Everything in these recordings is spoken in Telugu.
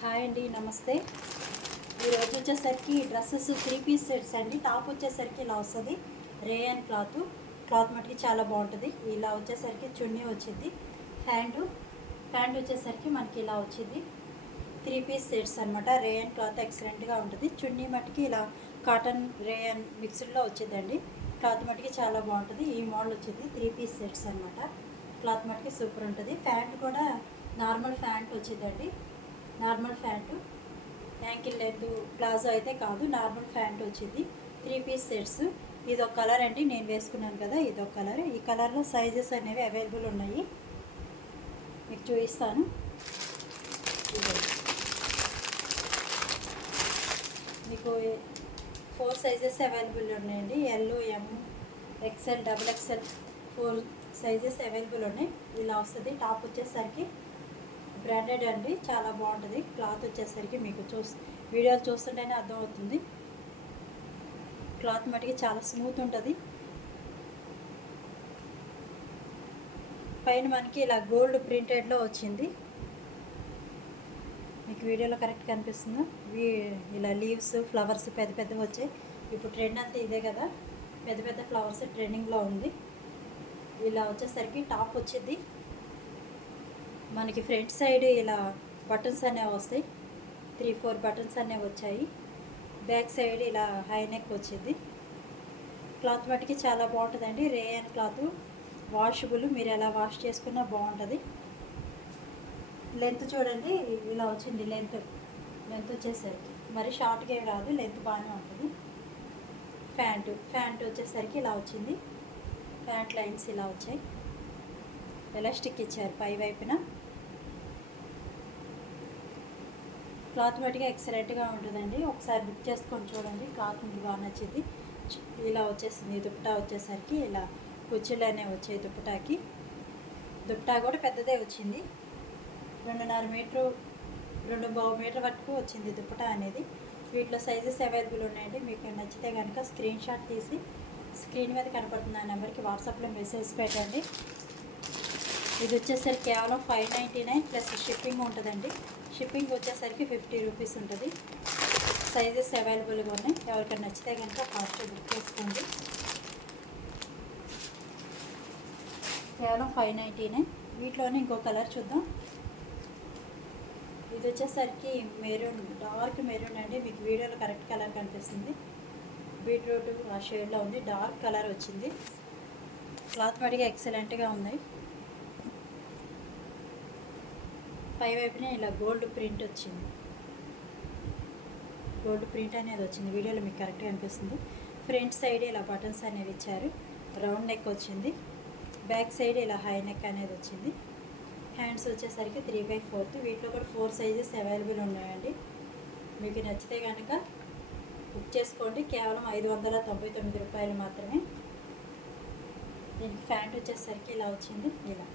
హాయ్ అండి, నమస్తే. ఈరోజు వచ్చేసరికి డ్రెస్సెస్ 3 పీస్ సెట్స్ అండి. టాప్ వచ్చేసరికి ఇలా వస్తుంది. రేయన్ క్లాత్ మటుకి చాలా బాగుంటుంది. ఇలా వచ్చేసరికి చున్నీ వచ్చింది. ప్యాంట్ వచ్చేసరికి మనకి ఇలా వచ్చింది. 3 పీస్ సెట్స్ అనమాట. రేయన్ క్లాత్ ఎక్సలెంట్గా ఉంటుంది. చున్నీ మటుకి ఇలా కాటన్ రేయన్ మిక్స్డ్లో వచ్చిందండి. క్లాత్ మటుకి చాలా బాగుంటుంది. ఈ మోడల్ వచ్చింది 3 పీస్ సెట్స్ అనమాట. క్లాత్ మటుకి సూపర్ ఉంటుంది. ప్యాంట్ కూడా నార్మల్ ప్యాంట్ వచ్చిందండి. Normal pant, ankle length palazzo అయితే కాదు, నార్మల్ ప్యాంట్ వచ్చింది. 3 పీస్ సెట్స్. ఇది ఒక కలర్ అండి, నేను వేసుకున్నాను కదా, ఇది ఒక కలర్. ఈ కలర్లో సైజెస్ అనేవి అవైలబుల్ ఉన్నాయి, మీకు చూపిస్తాను. మీకు 4 సైజెస్ అవైలబుల్ ఉన్నాయండి. L, M, XL, double XL 4 sizes available ఉన్నాయి. ఇలా వస్తుంది. టాప్ వచ్చేసరికి బ్రాండెడ్ అండి, చాలా బాగుంటుంది. క్లాత్ వచ్చేసరికి మీకు వీడియోలు చూస్తుంటేనే అర్థమవుతుంది. క్లాత్ మటుకి చాలా స్మూత్ ఉంటుంది. పైన మనకి ఇలా గోల్డ్ ప్రింటెడ్లో వచ్చింది. మీకు వీడియోలో కరెక్ట్ కనిపిస్తుందా? ఇలా లీవ్స్, ఫ్లవర్స్ పెద్ద పెద్దవి వచ్చాయి. ఇప్పుడు ట్రెండ్ అంతా ఇదే కదా, పెద్ద పెద్ద ఫ్లవర్స్ ట్రెండింగ్లో ఉంది. ఇలా వచ్చేసరికి టాప్ వచ్చింది. మనకి ఫ్రంట్ సైడ్ ఇలా బటన్స్ అనేవి వస్తాయి. 3-4 బటన్స్ అనేవి వచ్చాయి. బ్యాక్ సైడ్ ఇలా హై నెక్ వచ్చింది. క్లాత్ మటుకి చాలా బాగుంటుందండి. రేయన్ క్లాత్ వాషబుల్, మీరు ఎలా వాష్ చేసుకున్నా బాగుంటుంది. లెంత్ చూడండి, ఇలా వచ్చింది. లెంత్ వచ్చేసరికి మరి షార్ట్గా ఏమి రాదు, లెంత్ బాగానే ఉంటుంది. ప్యాంట్ వచ్చేసరికి ఇలా వచ్చింది. ప్యాంట్ లైన్స్ ఇలా వచ్చాయి. ఎలాస్టిక్ ఇచ్చారు పై వైపున. క్లాత్ మటుగా ఎక్సలెంట్గా ఉంటుందండి. ఒకసారి బుక్ చేసుకొని చూడండి, క్లాత్ మీకు బాగా నచ్చింది. ఇలా వచ్చేసింది. దుప్పటా వచ్చేసరికి ఇలా కుర్చీలు అనేవి వచ్చాయి. దుప్పటా కూడా పెద్దదే వచ్చింది. 2.5 మీటరు 2.5 మీటర్ వరకు వచ్చింది దుప్పటా అనేది. వీటిలో సైజెస్ అవైలబుల్ ఉన్నాయండి. మీకు నచ్చితే కనుక స్క్రీన్ షాట్ తీసి స్క్రీన్ మీద కనపడుతున్న నెంబర్కి వాట్సాప్లో మెసేజ్ పెట్టండి. ఇది వచ్చేసరికి కేవలం 599 ప్లస్ షిప్పింగ్ ఉంటుందండి. షిప్పింగ్ వచ్చేసరికి 50 రూపీస్ ఉంటుంది. సైజెస్ అవైలబుల్గా ఉన్నాయి. ఎవరికైనా నచ్చితే కనుక ఫాస్ట్ బుక్ చేసుకోండి. కేవలం 599. వీటిలోనే ఇంకో కలర్ చూద్దాం. ఇది వచ్చేసరికి మెరూన్, డార్క్ మెరూన్ అండి. మీకు వీడియోలో కరెక్ట్ కలర్ కనిపిస్తుంది. బీట్రూట్ ఆ షేడ్లో ఉంది. డార్క్ కలర్ వచ్చింది. క్లాత్ మడిగా ఎక్సలెంట్గా ఉన్నాయి. పై వైపునే ఇలా గోల్డ్ ప్రింట్ వచ్చింది. గోల్డ్ ప్రింట్ అనేది వచ్చింది. వీడియోలో మీకు కరెక్ట్గా అనిపిస్తుంది. ఫ్రంట్ సైడ్ ఇలా బటన్స్ అనేవి ఇచ్చారు. రౌండ్ నెక్ వచ్చింది. బ్యాక్ సైడ్ ఇలా హై నెక్ అనేది వచ్చింది. హ్యాండ్స్ వచ్చేసరికి 3/4. వీటిలో కూడా 4 సైజెస్ అవైలబుల్ ఉన్నాయండి. మీకు నచ్చితే కనుక బుక్ చేసుకోండి. కేవలం 599 రూపాయలు మాత్రమే. దీనికి ప్యాంట్ వచ్చేసరికి ఇలా వచ్చింది. ఇలా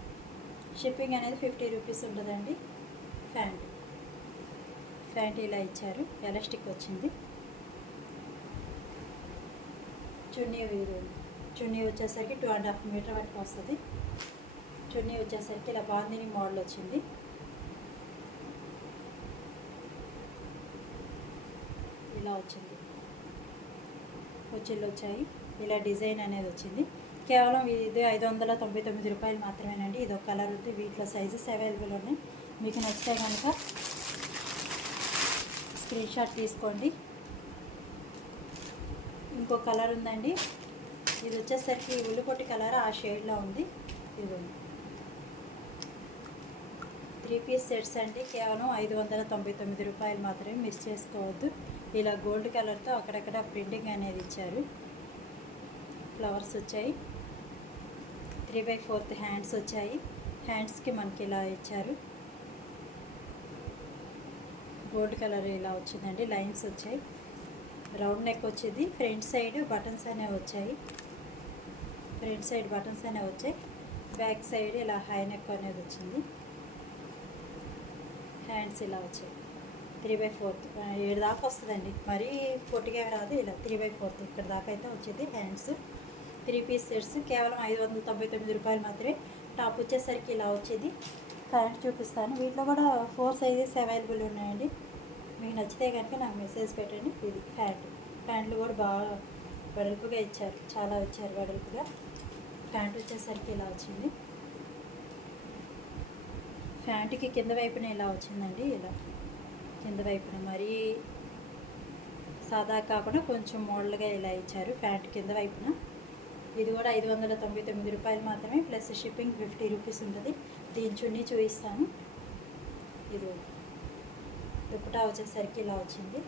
షిప్పింగ్ అనేది 50 రూపీస్ ఉంటుందండి. ప్యాంట్ ఇలా ఇచ్చారు. ఎలాస్టిక్ వచ్చింది. చున్నీ వచ్చేసరికి 2.5 మీటర్ వరకు వస్తుంది. చున్నీ వచ్చేసరికి ఇలా బాందిని మోడల్ వచ్చింది. ఇలా వచ్చింది. కుర్చీలు వచ్చాయి. ఇలా డిజైన్ అనేది వచ్చింది. కేవలం ఇది 599 రూపాయలు మాత్రమేనండి. ఇది ఒక కలర్ ఉంది. వీటిలో సైజెస్ అవైలబుల్ ఉన్నాయి. మీకు నచ్చితే కనుక స్క్రీన్ షాట్ తీసుకోండి. ఇంకో కలర్ ఉందండి. ఇది వచ్చేసరికి ఉల్లిపొట్టి కలర్, ఆ షేడ్లో ఉంది. ఇది 3 పీస్ సెట్స్ అండి. కేవలం 599 రూపాయలు మాత్రమే. మిస్ చేసుకోవద్దు. ఇలా గోల్డ్ కలర్తో అక్కడక్కడ ప్రింటింగ్ అనేది ఇచ్చారు. ఫ్లవర్స్ వచ్చాయి. 3/4 హ్యాండ్స్ వచ్చాయి. హ్యాండ్స్కి మనకి ఇలా ఇచ్చారు. గోల్డ్ కలర్ ఇలా వచ్చిందండి. లైన్స్ వచ్చాయి. రౌండ్ నెక్ వచ్చింది. ఫ్రంట్ సైడ్ బటన్స్ అనేవి వచ్చాయి. బ్యాక్ సైడ్ ఇలా హై నెక్ అనేది వచ్చింది. హ్యాండ్స్ ఇలా వచ్చాయి. 3/4 7 దాకా వస్తుందండి. మరీ పొట్టిగా రాదు. ఇలా 3/4 ఇక్కడ దాకా అయితే వచ్చింది హ్యాండ్స్. 3 పీస్ సెట్స్ కేవలం 599 రూపాయలు మాత్రమే. టాప్ వచ్చేసరికి ఇలా వచ్చింది. ప్యాంట్ చూపిస్తాను. వీటిలో కూడా 4 సైజెస్ అవైలబుల్ ఉన్నాయండి. మీకు నచ్చితే కనుక నాకు మెసేజ్ పెట్టండి. ఇది ప్యాంట్లు కూడా బాగా వెడల్పుగా ఇచ్చారు, చాలా వచ్చారు వెడల్పుగా. ప్యాంట్ వచ్చేసరికి ఇలా వచ్చింది. ప్యాంటుకి కింద వైపున ఇలా వచ్చిందండి. ఇలా కింద వైపున మరీ సాదా కాకుండా కొంచెం మోడల్గా ఇలా ఇచ్చారు ప్యాంట్ కింద వైపున. ఇది కూడా 599 రూపాయలు మాత్రమే, ప్లస్ షిప్పింగ్ 50 రూపీస్ ఉంటుంది. దీని చున్నీ చూపిస్తాను. ఇది దుప్పటా వచ్చేసరికి ఇలా వచ్చింది.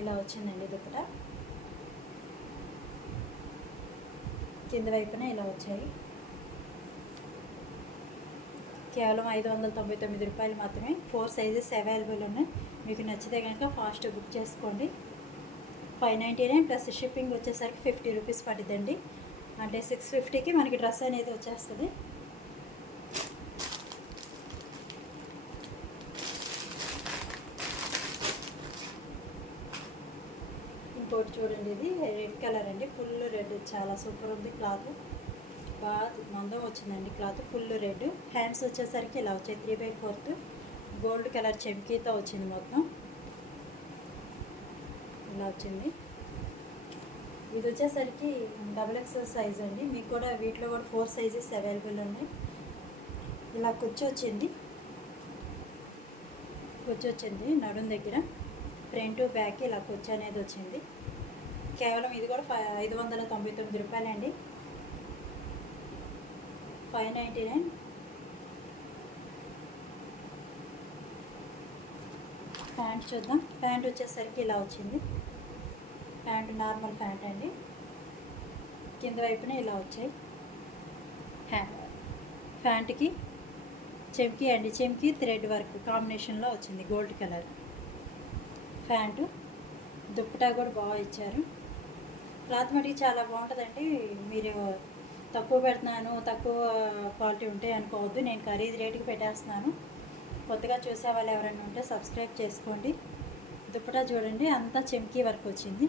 ఇలా వచ్చిందండి దుప్పటా. కింద వైపున ఇలా వచ్చాయి. కేవలం 599 రూపాయలు మాత్రమే. 4 సైజెస్ అవైలబుల్ ఉన్నాయి. మీకు నచ్చితే కనుక ఫాస్ట్ బుక్ చేసుకోండి. 599 ప్లస్ షిప్పింగ్ వచ్చేసరికి 50 రూపీస్ పడుతుందండి. అంటే 650కి మనకి డ్రెస్ అనేది వచ్చేస్తుంది. ఇంకోటి చూడండి, ఇది రెడ్ కలర్ అండి. ఫుల్ రెడ్, చాలా సూపర్ ఉంది. క్లాత్ బాగా మందం వచ్చిందండి. Cloth full red. హ్యాండ్స్ వచ్చేసరికి ఇలా వచ్చాయి. 3/4 గోల్డ్ కలర్ చెమ్కీతో వచ్చింది. మొత్తం ఇలా వచ్చింది. ఇది వచ్చేసరికి XXL సైజ్ అండి. మీకు కూడా వీటిలో కూడా 4 సైజెస్ అవైలబుల్ ఉన్నాయి. ఇలా వచ్చింది నడుం దగ్గర. ఫ్రంట్ బ్యాక్ ఇలా కొచ్చి అనేది వచ్చింది. కేవలం ఇది కూడా 599 రూపాయలండి. 599. ప్యాంట్ చూద్దాం. ప్యాంట్ వచ్చేసరికి ఇలా వచ్చింది. ప్యాంట్ నార్మల్ ప్యాంట్ అండి. కింద వైపున ఇలా వచ్చాయి. ప్యాంట్కి చెమ్కీ అండి. చెమ్కీ థ్రెడ్ వర్క్ కాంబినేషన్లో వచ్చింది, గోల్డ్ కలర్ ప్యాంటు. దుప్పటా కూడా బాగా ఇచ్చారు. క్లాత్ మటుకు చాలా బాగుంటుందండి. మీరు తక్కువ పెడుతున్నాను, తక్కువ క్వాలిటీ ఉంటాయి అనుకోవద్దు. నేను ఖరీదు రేటుకి పెట్టేస్తున్నాను. కొత్తగా చూసే వాళ్ళు ఎవరైనా ఉంటే సబ్స్క్రైబ్ చేసుకోండి. దుప్పటా చూడండి, అంతా చెమ్కీ వర్క్ వచ్చింది.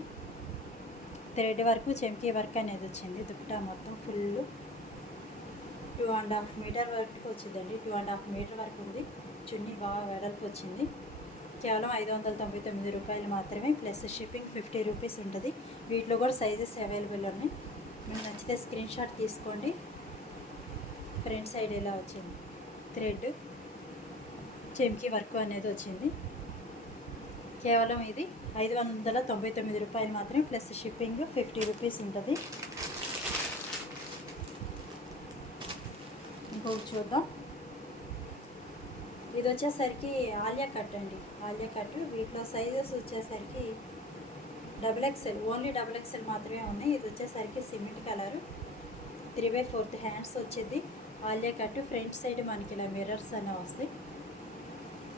థ్రెడ్ వర్క్, చెమ్కీ వర్క్ అనేది వచ్చింది. దుప్పటా మొత్తం ఫుల్ 2.5 మీటర్ వరకు వచ్చిందండి. 2.5 మీటర్ వరకు ఉంది. చున్నీ బాగా వెడల్పు వచ్చింది. కేవలం 599 రూపాయలు మాత్రమే, ప్లస్ షిప్పింగ్ 50 రూపీస్ ఉంటుంది. వీటిలో కూడా సైజెస్ అవైలబుల్ ఉన్నాయి. మీకు నచ్చితే స్క్రీన్ షాట్ తీసుకోండి. ఫ్రంట్ సైడ్ ఇలా వచ్చింది. థ్రెడ్ చెమ్కీ వర్క్ అనేది వచ్చింది. కేవలం ఇది 599 రూపాయలు మాత్రమే, ప్లస్ షిప్పింగ్ 50 రూపీస్ ఉంటుంది. ఇంకొకటి చూద్దాం. ఇది వచ్చేసరికి ఆలియా కట్ అండి. ఆలియా కట్. వీటిలో సైజెస్ వచ్చేసరికి XXL, ఓన్లీ XXL మాత్రమే ఉన్నాయి. ఇది వచ్చేసరికి సిమెంట్ కలరు, 3/4 హ్యాండ్స్ వచ్చింది. ఆలియా కట్. ఫ్రంట్ సైడ్ మనకి ఇలా మిర్రర్స్ అనేవి వస్తాయి.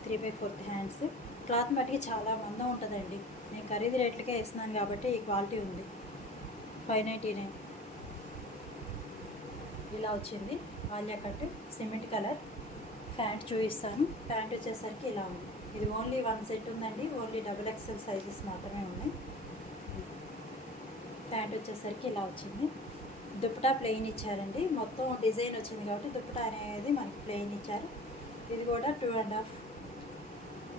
3/4 హ్యాండ్స్. క్లాత్ మటుకి చాలా మందం ఉంటుందండి. నేను ఖరీదు రేట్లకే ఇస్తున్నాను కాబట్టి ఈ క్వాలిటీ ఉంది. 599 ఇలా వచ్చింది. Alia cut cement colour. Pant చూపిస్తాను. ప్యాంట్ వచ్చేసరికి ఇలా ఉంది. ఇది ఓన్లీ 1 సెట్ ఉందండి. ఓన్లీ XXL సైజెస్ మాత్రమే ఉన్నాయి. ప్యాంట్ వచ్చేసరికి ఇలా వచ్చింది. దుప్పటా ప్లెయిన్ ఇచ్చారండి. మొత్తం డిజైన్ వచ్చింది కాబట్టి దుప్పటా అనేది మనకి ప్లెయిన్ ఇచ్చారు. ఇది కూడా 2.5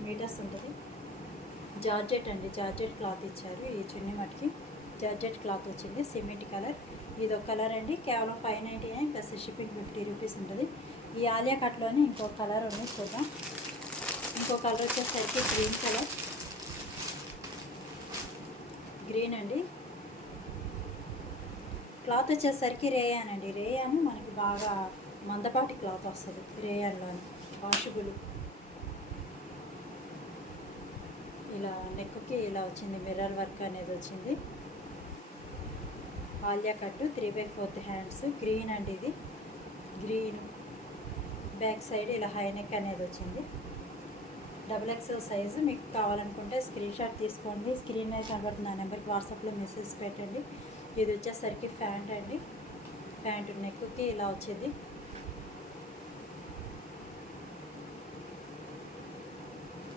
మీటర్స్ ఉంటుంది. జార్జెట్ అండి. జార్జెట్ క్లాత్ ఇచ్చారు. ఈ చున్నీ మటుకి జార్జెట్ క్లాత్ వచ్చింది. Cement colour. ఇది ఒక కలర్ అండి. కేవలం 599 ప్లస్ షిప్పింగ్ 50 రూపీస్ ఉంటుంది. ఈ ఆలియా కట్లోనే ఇంకో కలర్ ఉంది, చూద్దాం. ఇంకో కలర్ వచ్చేసరికి గ్రీన్ కలర్. గ్రీన్ అండి. క్లాత్ వచ్చేసరికి రేయాన్ అండి. రేయాన్ మనకి బాగా మందపాటి క్లాత్ వస్తుంది రేయాన్లోని. వాషబుల్. ఇలా నెక్కి ఇలా వచ్చింది. మిర్రర్ వర్క్ అనేది వచ్చింది. ఆలియా కట్టు 3/4 హ్యాండ్స్. గ్రీన్ అండి. ఇది గ్రీన్. బ్యాక్ సైడ్ ఇలా హై నెక్ అనేది వచ్చింది. XXL size. మీకు కావాలనుకుంటే స్క్రీన్ షాట్ తీసుకోండి. స్క్రీన్ మీద కనబడుతుంది ఆ నెంబర్కి వాట్సాప్లో మెసేజ్ పెట్టండి. ఇది వచ్చేసరికి ప్యాంట్ అండి. ప్యాంట్ నెక్కి ఇలా వచ్చింది.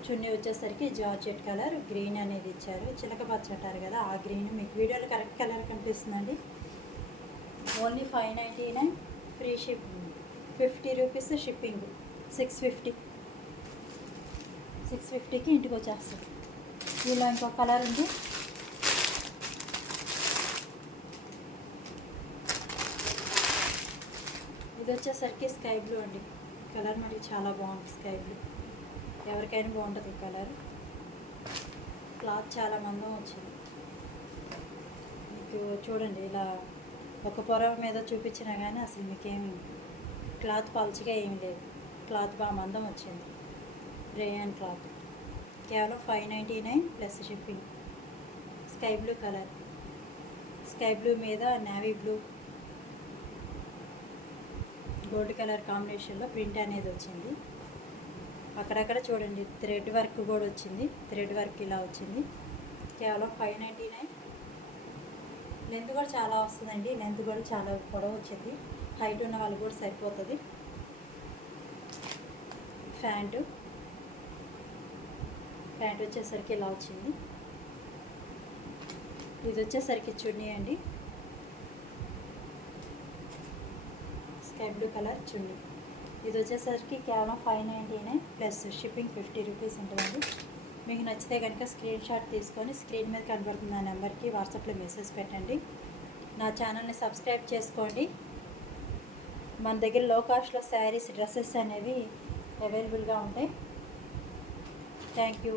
చున్నీ వచ్చేసరికి జార్జెట్ కలర్. గ్రీన్ అనేది ఇచ్చారు. చిలక పచ్చ అంటారు కదా, ఆ గ్రీన్. మీకు వీడియోలో కరెక్ట్ కలర్ కనిపిస్తుందండి. Only 599 free shipping. 50 rupees shipping. 650 650కి ఇంటికి వచ్చేస్తుంది. ఇలా ఇంకో కలర్ ఉంది. ఇది వచ్చేసరికి స్కై బ్లూ అండి. కలర్ మనకి చాలా బాగుంది. స్కై బ్లూ ఎవరికైనా బాగుంటుంది ఈ కలర్. క్లాత్ చాలా మందం వచ్చింది. మీకు చూడండి, ఇలా ఒక పొర మీద చూపించినా కానీ అసలు మీకేమి క్లాత్ పల్చగా ఏమి లేదు. క్లాత్ బాగా మందం వచ్చింది. రేయాన్ క్లాత్ కేవలం 599 plus shipping. Sky blue colour, sky blue మీద నేవీ బ్లూ గోల్డ్ కలర్ కాంబినేషన్లో ప్రింట్ అనేది వచ్చింది. అక్కడక్కడ చూడండి థ్రెడ్ వర్క్ కూడా వచ్చింది. థ్రెడ్ వర్క్ ఇలా వచ్చింది. కేవలం 599. లెంత్ కూడా చాలా వస్తుందండి. లెంత్ కూడా చాలా పొడవు వచ్చింది. హైట్ ఉన్న వాళ్ళు కూడా సరిపోతుంది. ప్యాంటు వచ్చేసరికి ఇలా వచ్చింది. ఇది వచ్చేసరికి చున్నీ అండి. స్కై బ్లూ కలర్ చున్నీ. ఇది వచ్చేసరికి కేవలం 599 ప్లస్ షిప్పింగ్ 50 రూపీస్ ఉంటుందండి. మీకు నచ్చితే కనుక స్క్రీన్ షాట్ తీసుకొని స్క్రీన్ మీద కనబడుతున్న నెంబర్కి వాట్సాప్లో మెసేజ్ పెట్టండి. నా ఛానల్ని సబ్స్క్రైబ్ చేసుకోండి. మన దగ్గర లో కాస్ట్లో శారీస్, డ్రెస్సెస్ అనేవి అవైలబుల్గా ఉంటాయి. Thank you.